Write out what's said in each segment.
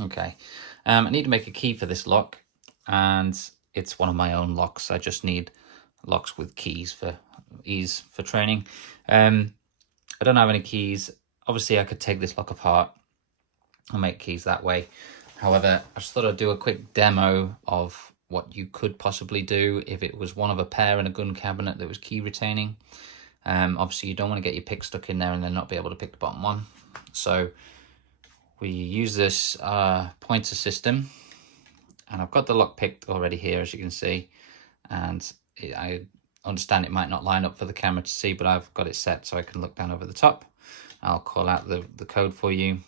Okay, I need to make a key for this lock, and it's one of my own locks. I just need locks with keys for ease for training. I don't have any keys. Obviously, I could take this lock apart and make keys that way. However, I just thought I'd do a quick demo of what you could possibly do if it was one of a pair in a gun cabinet that was key retaining. Obviously, you don't want to get your pick stuck in there and then not be able to pick the bottom one. So we use this pointer system, and I've got the lock picked already here, as you can see, and I understand it might not line up for the camera to see, but I've got it set so I can look down over the top. I'll call out the code for you.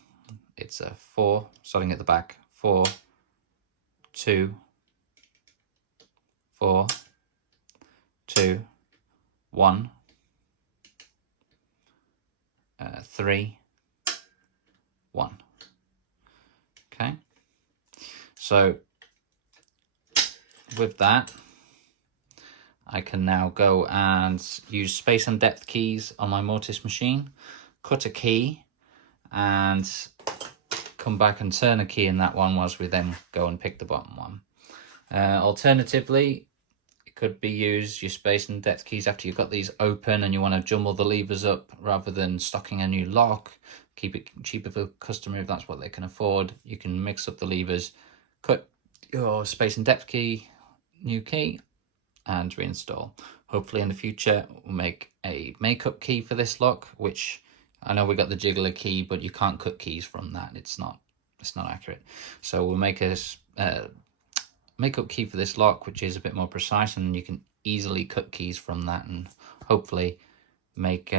It's a 4, starting at the back, 4, 2, 4, 2, 1, 3, 1. Okay, so with that, I can now go and use space and depth keys on my Mortis machine, cut a key, and come back and turn a key in that one whilst we then go and pick the bottom one. Alternatively, it could be use your space and depth keys after you've got these open and you want to jumble the levers up rather than stocking a new lock. Keep it cheaper for the customer if that's what they can afford. You can mix up the levers, cut your space and depth key, new key, and reinstall. Hopefully in the future we'll make a makeup key for this lock, which I know we got the jiggler key, but you can't cut keys from that. It's not accurate. So we'll make a makeup key for this lock, which is a bit more precise, and you can easily cut keys from that, and hopefully make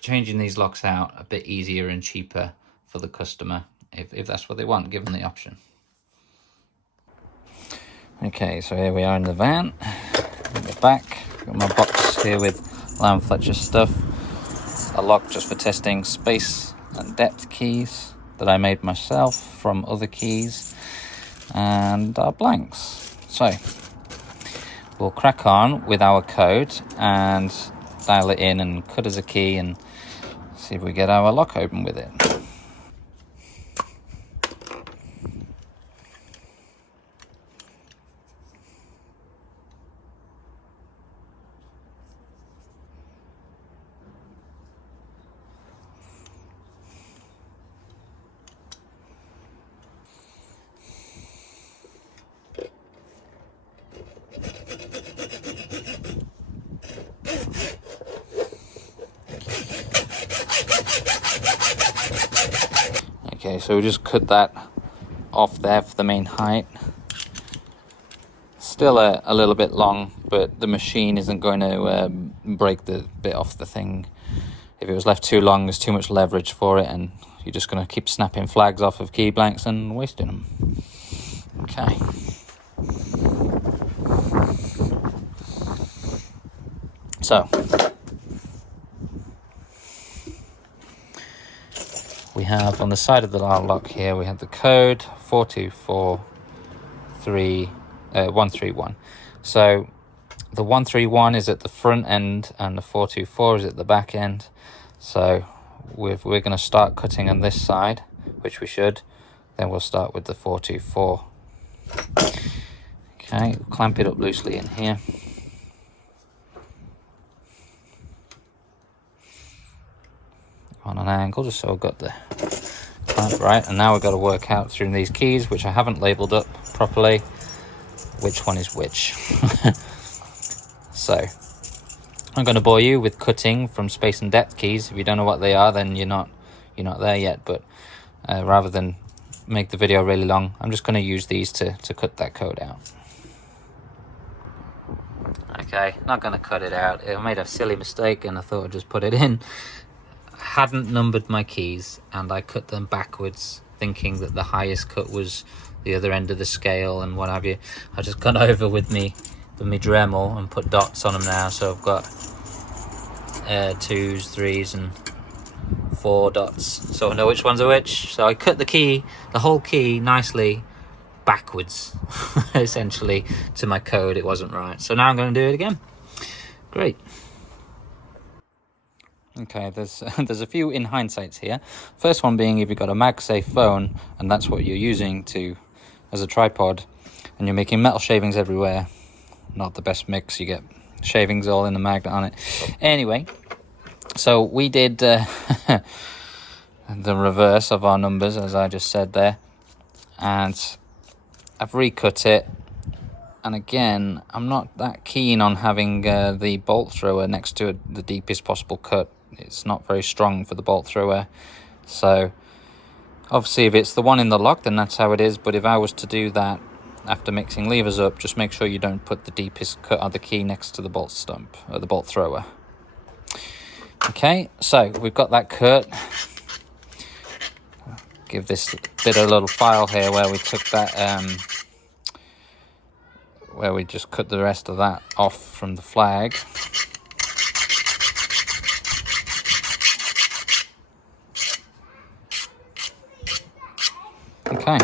changing these locks out a bit easier and cheaper for the customer if that's what they want, given the option. Okay, so here we are in the van. In the back, got my box here with Lowe Fletcher stuff. A lock just for testing space and depth keys that I made myself from other keys, and our blanks. So we'll crack on with our code and dial it in and cut as a key and see if we get our lock open with it. Okay, so we'll just cut that off there for the main height. Still a little bit long, but the machine isn't going to break the bit off the thing. If it was left too long, there's too much leverage for it, and you're just going to keep snapping flags off of key blanks and wasting them. Okay. So we have on the side of the lock here, we have the code 424331. So the 131 is at the front end and the 424 is at the back end. So we're going to start cutting on this side, which we should. Then we'll start with the 424. Okay, clamp it up loosely in here. On an angle, just so I've got the clamp right. And now we've got to work out through these keys, which I haven't labeled up properly, which one is which. So I'm going to bore you with cutting from space and depth keys. If you don't know what they are, then you're not there yet. But rather than make the video really long, I'm just going to use these to cut that code out. Okay, not going to cut it out. I made a silly mistake and I thought I'd just put it in. Hadn't numbered my keys and I cut them backwards, thinking that the highest cut was the other end of the scale and what have you. I just gone over with me Dremel and put dots on them now, so I've got 2s, 3s and 4 dots, so I know which ones are which. So I cut the whole key nicely backwards essentially to my code. It wasn't right, so now I'm going to do it again. Great. Okay, there's there's a few in hindsights here. First one being, if you've got a MagSafe phone and that's what you're using as a tripod, and you're making metal shavings everywhere, not the best mix. You get shavings all in the magnet on it. Anyway, so we did the reverse of our numbers, as I just said there, and I've recut it. And again, I'm not that keen on having the bolt thrower next to the deepest possible cut. It's not very strong for the bolt thrower. So obviously if it's the one in the lock, then that's how it is. But if I was to do that after mixing levers up, just make sure you don't put the deepest cut of the key next to the bolt stump or the bolt thrower. Okay, so we've got that cut. Give this bit a little file here where we took that where we just cut the rest of that off from the flag. Okay,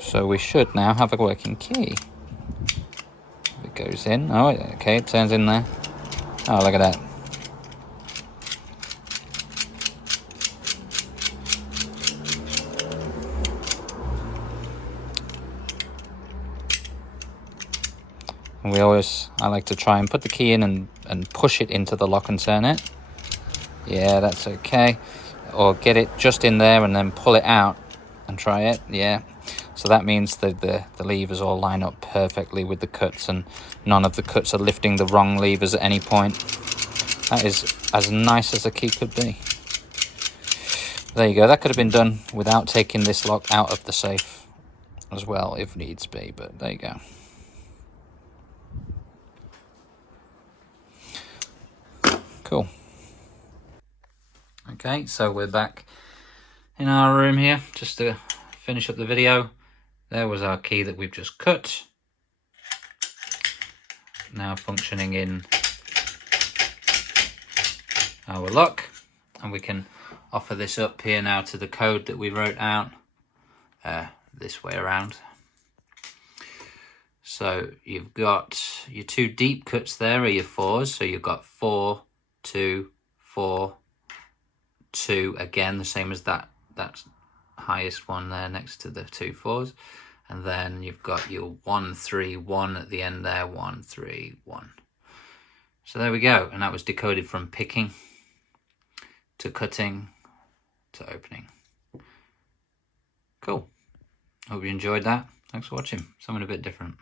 so we should now have a working key. It goes in. Oh, okay, it turns in there. Oh, look at that. And I like to try and put the key in and push it into the lock and turn it. Yeah, that's okay. Or get it just in there and then pull it out and try it. Yeah. So that means that the levers all line up perfectly with the cuts, and none of the cuts are lifting the wrong levers at any point. That is as nice as a key could be. There you go. That could have been done without taking this lock out of the safe as well, if needs be, but there you go. Cool. Okay, so we're back in our room here, just to finish up the video. There was our key that we've just cut. Now functioning in our lock, and we can offer this up here now to the code that we wrote out this way around. So you've got your two deep cuts there are your 4s, so you've got 4, 2, 4, 2, again the same as that highest one there next to the 2 4s, and then you've got your 1 3 1 at the end there, 1 3 1. So there we go, and that was decoded from picking to cutting to opening. Cool. Hope you enjoyed that. Thanks for watching. Something a bit different.